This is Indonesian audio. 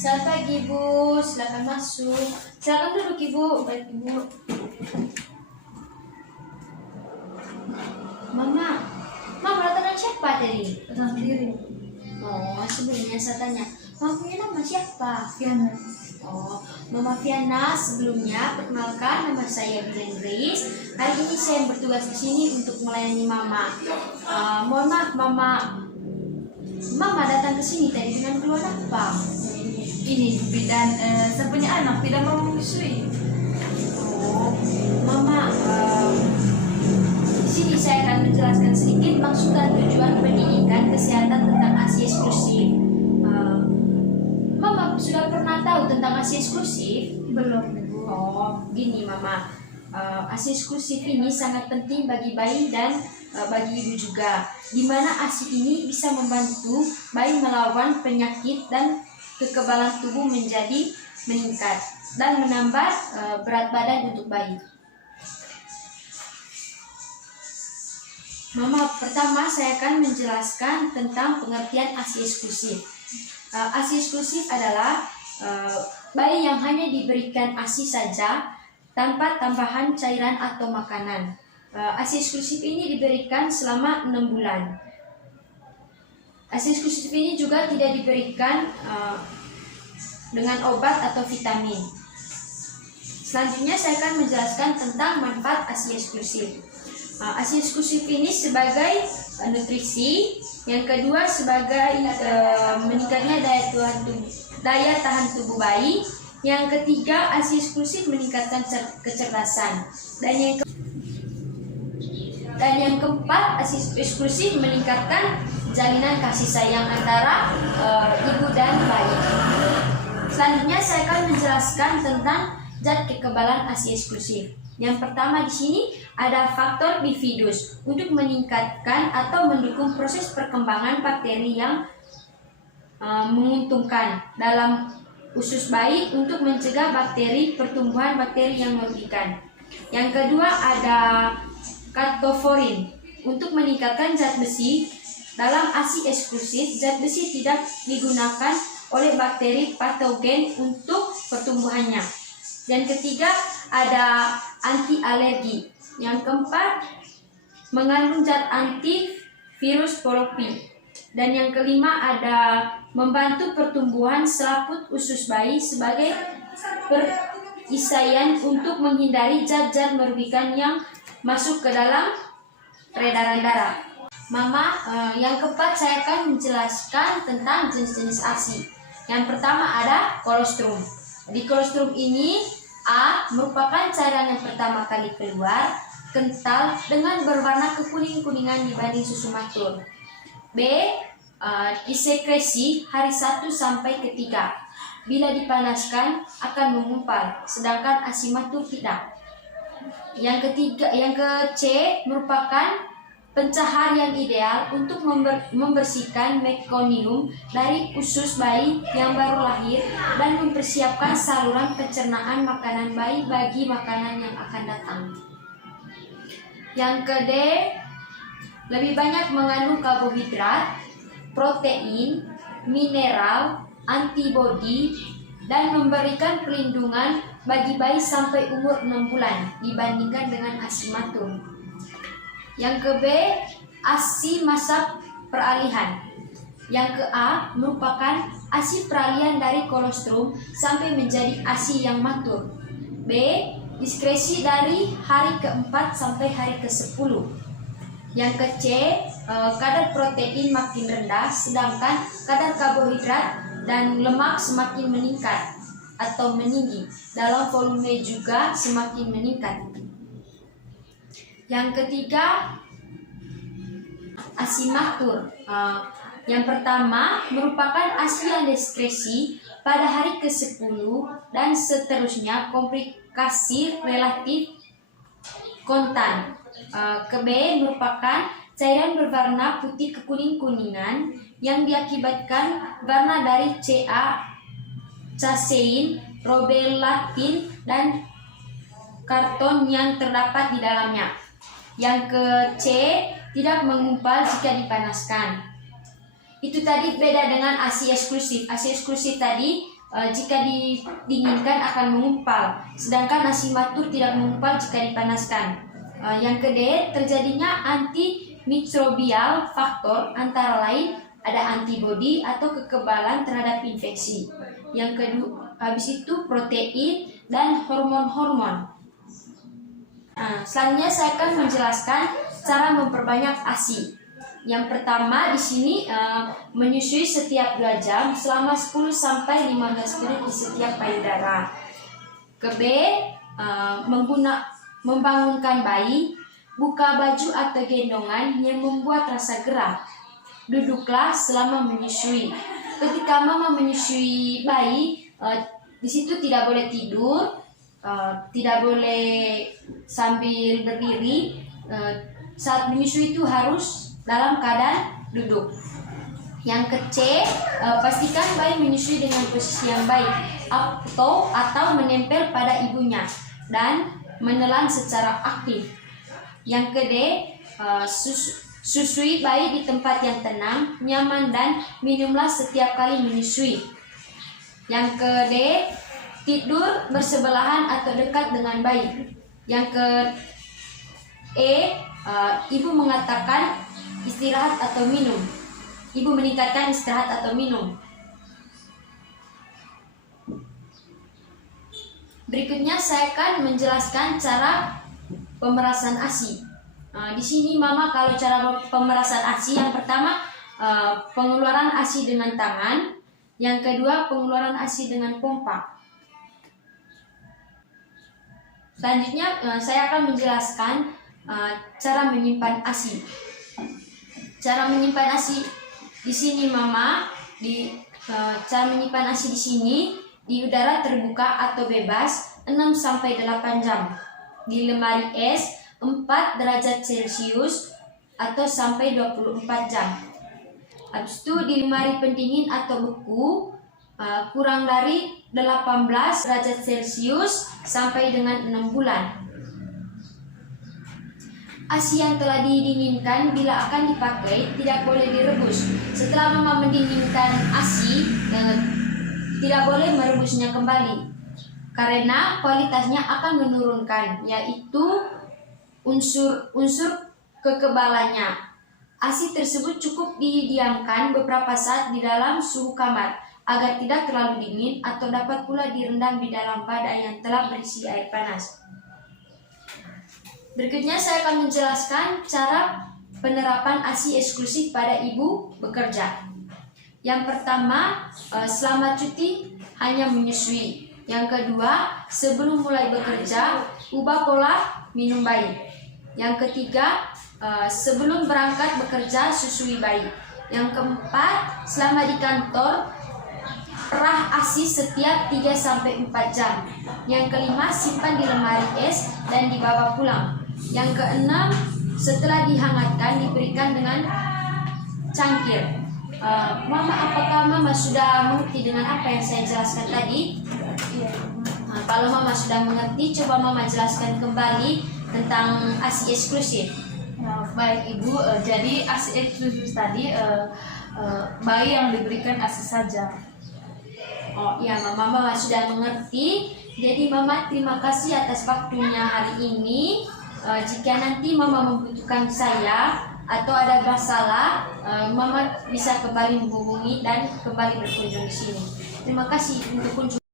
Selamat pagi Bu, silakan masuk. Silakan duduk Ibu, baik Ibu. Mama datang dengan siapa tadi? Datang sendiri. Oh, sebelumnya saya tanya, Mama punya nama siapa? Fiana. Oh, Mama Fiana, sebelumnya perkenalkan nama saya Glenn Grace. Hari ini saya bertugas di sini untuk melayani Mama. Mohon maaf Mama datang ke sini tadi dengan keluhan apa? Ini bidan saya punya anak tidak mau menyusui. Oh, Mama, di sini saya akan menjelaskan sedikit maksud dan tujuan pendidikan kesehatan tentang ASI eksklusif. Mama sudah pernah tahu tentang ASI eksklusif? Belum. Oh, gini Mama, ASI eksklusif ini sangat penting bagi bayi dan bagi ibu juga, di mana ASI ini bisa membantu bayi melawan penyakit dan kekebalan tubuh menjadi meningkat dan menambah berat badan untuk bayi. Mama, pertama saya akan menjelaskan tentang pengertian ASI eksklusif. ASI eksklusif adalah bayi yang hanya diberikan ASI saja tanpa tambahan cairan atau makanan. ASI eksklusif ini diberikan selama 6 bulan. ASI eksklusif ini juga tidak diberikan dengan obat atau vitamin. Selanjutnya saya akan menjelaskan tentang manfaat ASI eksklusif. ASI eksklusif ini sebagai nutrisi, yang kedua sebagai meningkatnya daya tahan tubuh bayi, yang ketiga ASI eksklusif meningkatkan kecerdasan, dan yang keempat ASI eksklusif meningkatkan jalinan kasih sayang antara ibu dan bayi. Selanjutnya saya akan menjelaskan tentang zat kekebalan ASI eksklusif. Yang pertama di sini ada faktor bifidus untuk meningkatkan atau mendukung proses perkembangan bakteri yang menguntungkan dalam usus bayi untuk mencegah pertumbuhan bakteri yang merugikan. Yang kedua ada katoforin untuk meningkatkan zat besi. Dalam ASI eksklusif, zat besi tidak digunakan oleh bakteri patogen untuk pertumbuhannya. Yang ketiga ada anti alergi. Yang keempat mengandung zat antivirus poropi. Dan yang kelima ada membantu pertumbuhan selaput usus bayi sebagai perisaian untuk menghindari zat-zat merugikan yang masuk ke dalam peredaran darah. Mama, yang keempat saya akan menjelaskan tentang jenis-jenis ASI. Yang pertama ada kolostrum. Di kolostrum ini A merupakan cairan yang pertama kali keluar, kental dengan berwarna kekuning-kuningan dibanding susu matur. B disekresi hari 1 sampai ke 3. Bila dipanaskan akan mengumpal, sedangkan ASI matur tidak. Yang ke-C merupakan pencahar yang ideal untuk membersihkan mekonium dari usus bayi yang baru lahir dan mempersiapkan saluran pencernaan makanan bayi bagi makanan yang akan datang. Yang ke-D lebih banyak mengandung karbohidrat, protein, mineral, antibodi, dan memberikan perlindungan bagi bayi sampai umur 6 bulan dibandingkan dengan ASI matur. Yang ke-B, ASI masa peralihan. Yang ke-A merupakan ASI peralihan dari kolostrum sampai menjadi ASI yang matur. B, diskresi dari hari ke-4 sampai hari ke-10. Yang ke-C, kadar protein makin rendah, sedangkan kadar karbohidrat dan lemak semakin meningkat atau meninggi. Dalam volume juga semakin meningkat. Yang ketiga, ASI matur. Yang pertama merupakan ASI yang diskresi pada hari ke-10 dan seterusnya, komplikasi relatif kontan. Ke-B merupakan cairan berwarna putih kekuning-kuningan yang diakibatkan warna dari Ca, casein, robelatin, dan karton yang terdapat di dalamnya. Yang ke-C tidak mengumpal jika dipanaskan. Itu tadi beda dengan ASI eksklusif. ASI eksklusif tadi jika didinginkan akan mengumpal, sedangkan ASI matur tidak mengumpal jika dipanaskan. Yang kedua, terjadinya antimikrobial faktor antara lain ada antibodi atau kekebalan terhadap infeksi. Yang kedua, habis itu protein dan hormon-hormon. Selanjutnya saya akan menjelaskan cara memperbanyak ASI. Yang pertama di sini menyusui setiap 2 jam selama 10 sampai 15 menit di setiap payudara. B. Membangunkan bayi, buka baju atau gendongan yang membuat rasa gerak. Duduklah selama menyusui. Ketika mama menyusui bayi, di situ tidak boleh tidur, tidak boleh sambil berdiri. Saat menyusui itu harus dalam keadaan duduk. Yang C, pastikan bayi menyusui dengan posisi yang baik atau menempel pada ibunya dan menelan secara aktif. Yang D, susui bayi di tempat yang tenang, nyaman dan minumlah setiap kali menyusui. Yang D, tidur bersebelahan atau dekat dengan bayi. Yang E, ibu mengatakan istirahat atau minum. Ibu meningkatkan istirahat atau minum. Berikutnya saya akan menjelaskan cara pemerasan ASI. Di sini mama kalau cara pemerasan ASI, yang pertama pengeluaran ASI dengan tangan, yang kedua pengeluaran ASI dengan pompa. Selanjutnya saya akan menjelaskan cara menyimpan ASI. Cara menyimpan ASI di sini mama, cara menyimpan ASI di sini di udara terbuka atau bebas 6 sampai 8 jam. Di lemari es 4 derajat Celcius atau sampai 24 jam. Habis itu di lemari pendingin atau beku kurang dari 18 derajat Celcius sampai dengan 6 bulan. ASI yang telah didinginkan bila akan dipakai tidak boleh direbus. Setelah mama mendinginkan ASI, tidak boleh merebusnya kembali karena kualitasnya akan menurunkan, yaitu unsur kekebalannya. ASI tersebut cukup didiamkan beberapa saat di dalam suhu kamar agar tidak terlalu dingin, atau dapat pula direndam di dalam wadah yang telah berisi air panas. Berikutnya saya akan menjelaskan cara penerapan ASI eksklusif pada ibu bekerja. Yang pertama, selama cuti hanya menyusui. Yang kedua, sebelum mulai bekerja, ubah pola minum bayi. Yang ketiga, sebelum berangkat bekerja, susui bayi. Yang keempat, selama di kantor, perah ASI setiap 3-4 jam. Yang kelima, simpan di lemari es dan dibawa pulang. Yang keenam, setelah dihangatkan diberikan dengan cangkir. Mama, apakah mama sudah mengerti dengan apa yang saya jelaskan tadi? Kalau mama sudah mengerti, coba mama jelaskan kembali tentang ASI eksklusif. Baik ibu, jadi ASI eksklusif tadi bayi yang diberikan ASI saja. Oh iya, mama sudah mengerti. Jadi mama terima kasih atas waktunya hari ini. Jika nanti mama membutuhkan saya atau ada masalah, mama bisa kembali menghubungi dan kembali berkunjung di sini. Terima kasih untuk kunjungan.